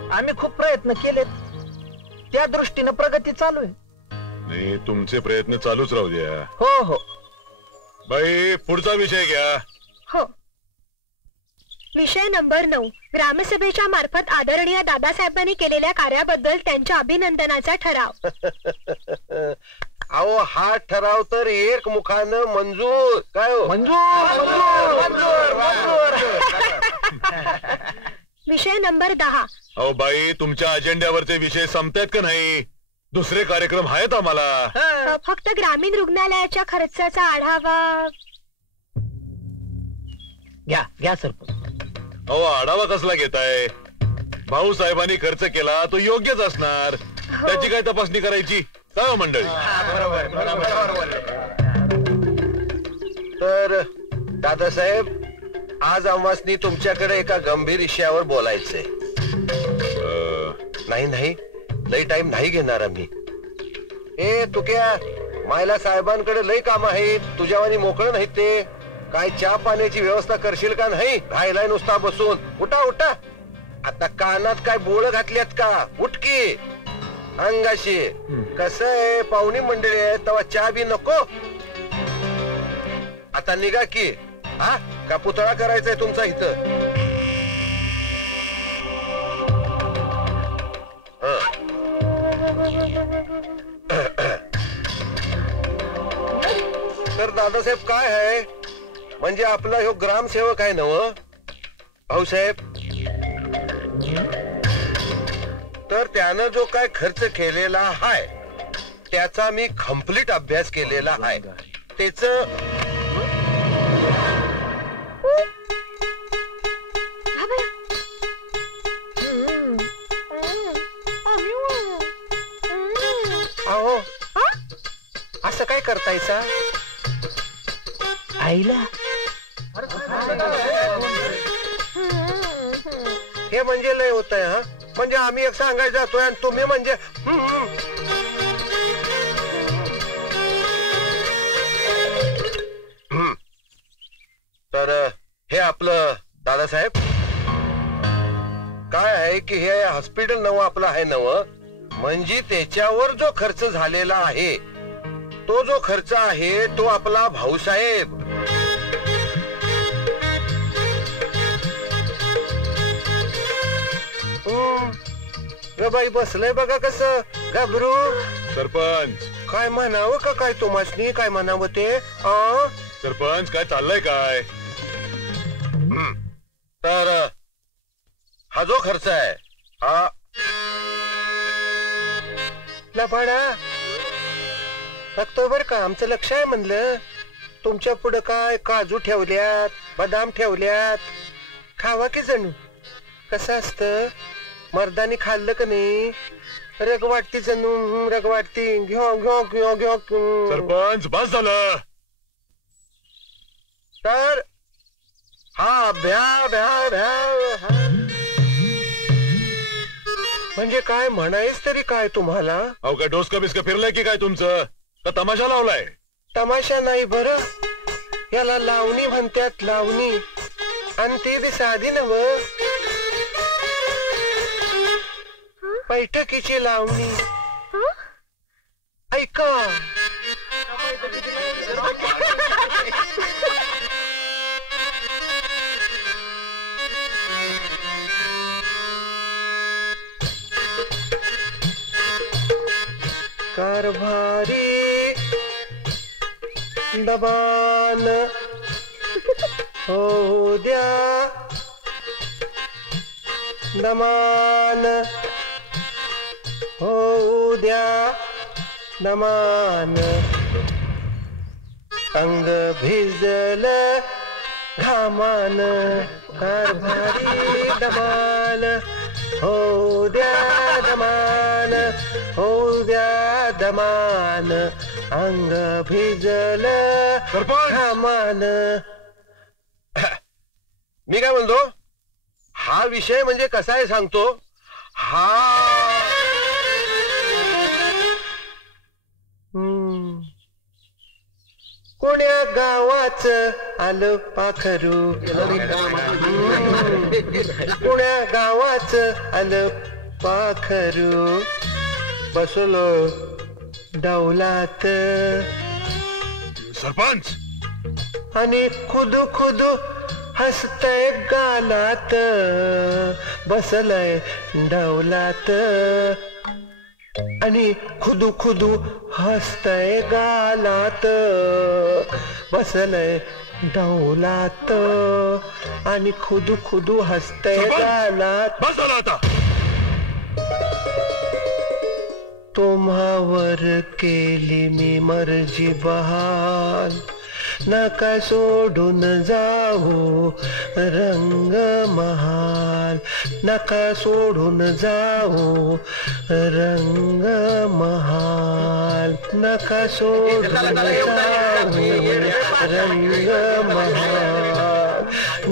आम्ही खूप प्रयत्न केलेत, त्या दृष्टीने प्रगती चालू आहे. नाही, तुमचे प्रयत्न चालूच राहू द्या. हो हो बाई, पुढचा विषय घ्या. हो. विषय नंबर 9, ग्रामसभेच्या मार्फत आदरणीय दादासाहेबांनी केलेल्या कार्याबद्दल त्यांच्या अभिनंदनाचा ठराव. अहो, हा ठराव तर एक मुखानं मंजूर. काय हो? विषय नंबर 10. अहो बाई, तुमच्या अजेंड्यावरचे विषय संपतायत का नाही? दुसरे कार्यक्रम आहेत आम्हाला. फक्त ग्रामीण रुग्णालयाच्या खर्चाचा आढावा घ्या घ्या सरपंच. अहो, आढावा कसला घेताय? भाऊसाहेबांनी खर्च केला तो योग्यच असणार, त्याची काय तपासणी करायची का मंडळी? तर दादासाहेब, आज आम्हासनी तुमच्याकडे एका गंभीर विषयावर बोलायचंय. नाही नाही, लई टाइम नाही घेणार आम्ही. तुक्या, मायला साहेबांकडे लई काम आहेत, तुझ्यावानी मोकळं नाही ते. काय चहा पाण्याची व्यवस्था करशील का नाही? राहिलाय नुसता बसून. उठा उठा. आता कानात काय बोळ घातल्यात का? उठकी अंगाशी. कसं आहे, पाहुणी मंडळी आहे, तेव्हा चहा बी नको. आता निघा की. हा, का पुतळा करायचाय तुमचा इथं? तर दादासाहेब, काय आहे म्हणजे आपला ह्यो ग्रामसेवक आहे नव भाऊसाहेब, तर त्यानं जो काय खर्च केलेला आहे त्याचा मी कंप्लीट अभ्यास केलेला आहे. त्याच अहो, असं काय करतायचा आईला? हे म्हणजे लय होत आहे. हा, म्हणजे आम्ही एक सांगायला जातोय आणि तुम्ही म्हणजे तर हे आपलं दादासाहेब काय आहे की हे हॉस्पिटल नवं आपलं आहे नवं, म्हणजे त्याच्यावर जो खर्च झालेला आहे तो जो खर्च आहे तो आपला भाऊसाहेब. बाई बसलंय बघा कसं घाबरू. सरपंच, काय म्हणावं का काय तुम्हासनी? काय म्हणावं ते? सरपंच, काय चाललंय काय? तर हा जो खर्च आहे हा लफाडा बघतोय बर का, आमचं लक्ष आहे म्हणलं. तुमच्या पुढं काय काजू ठेवल्यात, बदाम ठेवल्यात, खावा की जणू. कसं असतं, मर्दानी खाल्लं का नाही रग वाटती जणू, रग वाटती. घ्यो घ्यो घ्यो घ्यो. सरपंच, बस झालं. तर हा भ्या भ्या भ्या म्हणजे काय म्हणायच तरी काय तुम्हाला? अहो, काय डोसका बिस्का फिरलाय की काय तुमचं? का तमाशा लावलाय? तमाशा नाही बरं, याला लावणी म्हणतात, लावणी. आणि ते बी साधी नव, बैठकीची लावणी. ऐका, कारभारी दबान हो द्या, दमान हो द्या, दमान. अंग भिजल घामान, कारभारी दमान हो द्या, दमान हो द्या, दमान. अंग भिजल घामान. मी काय म्हणतो, हा विषय म्हणजे कसा आहे सांगतो. हा कोण्या गावाच आलं पाखरू कोण्या गावाच आलं पाखरू बसलो डौलात सरपंच आणि खुदू खुदू हसतय गालात बसलय डौलात आणि खुदू खुदू हसतय गालात बसलय डौलात आणि खुदू खुदू हसतय गालात बस झालं आता. तुम्हावर केली मी मर्जी बहाल नका सोडून जाऊ रंग महाल नका सोडून जाऊ रंग महाल नका सोडून जाऊ रंग महाल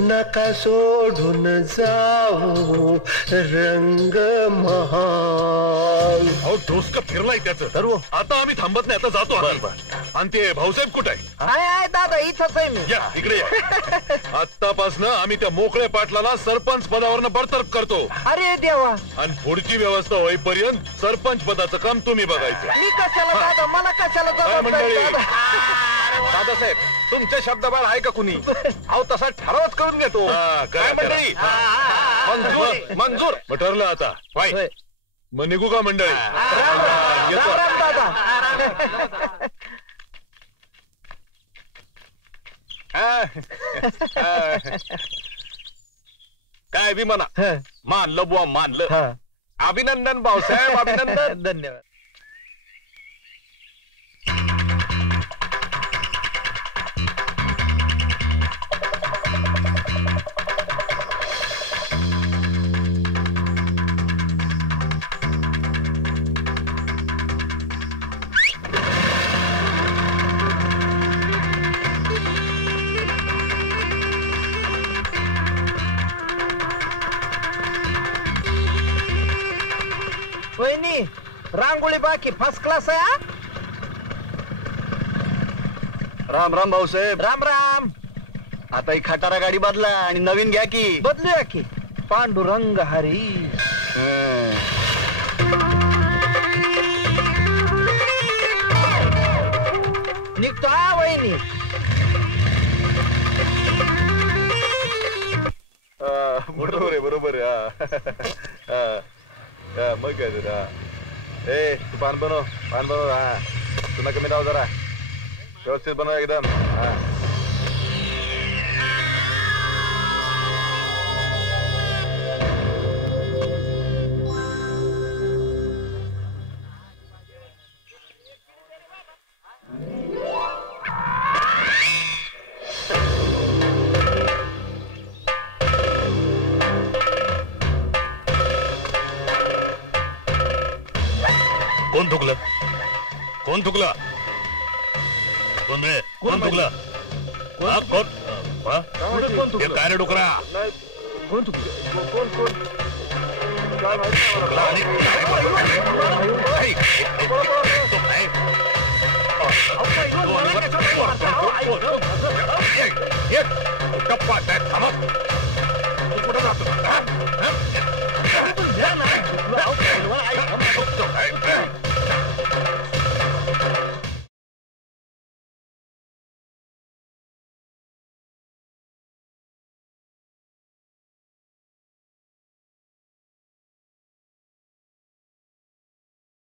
नका सोडून जाऊ रंग महाल. अहो डोसका फिरलाय त्याचं सर्व. आता आम्ही थांबत नाही, आता जातो आम्ही. आणि ते भाऊसाहेब कुठे आहे? आहे दादा, इथंच आहे मी. या इकडे या. आतापासनं आम्ही त्या मोकळ्या पाटलाला सरपंच पदावरनं बडतर्फ करतो. अरे देवा, आणि पुढची व्यवस्था होईपर्यंत सरपंच पदाचं काम तुम्ही बघायचं. मी कशाला दादा, मला कशाला काय मंडळी? दादासाहेब, तुमच्या शब्दबाळ आहे का कुणी? अहो तसा ठरावच करून घेतो. काय मंडळी? मंजूर मंजूर. मग ठरलं आता. होय. मग निघू का मंडळी? येतो. राम दादा. काय बी म्हणा, मानलं बुवा मानलं. अभिनंदन भाऊसाहेब, अभिनंदन. धन्यवाद. वहिनी, रांगोळी बाकी फर्स्ट क्लास आहे. राम राम भाऊसाहेब. राम राम. आता ही खटारा गाडी बदला आणि नवीन घ्या की. बदलूया की. पांडुरंग हरी. निघतो हा वहिनी. बरोबर आहे, बरोबर आहे. मग काय जरा ए तू पान बनव, पान बनव. तुला कमी राव जरा व्यवस्थित बनव एकदम. कोण थुकलं? कोण थुकला? कोण रे? कोण थुकला? कोण? काय रे डुकरा? कोण तू? कोण कोण? गप्पा थांबत. तू कुठं जातो?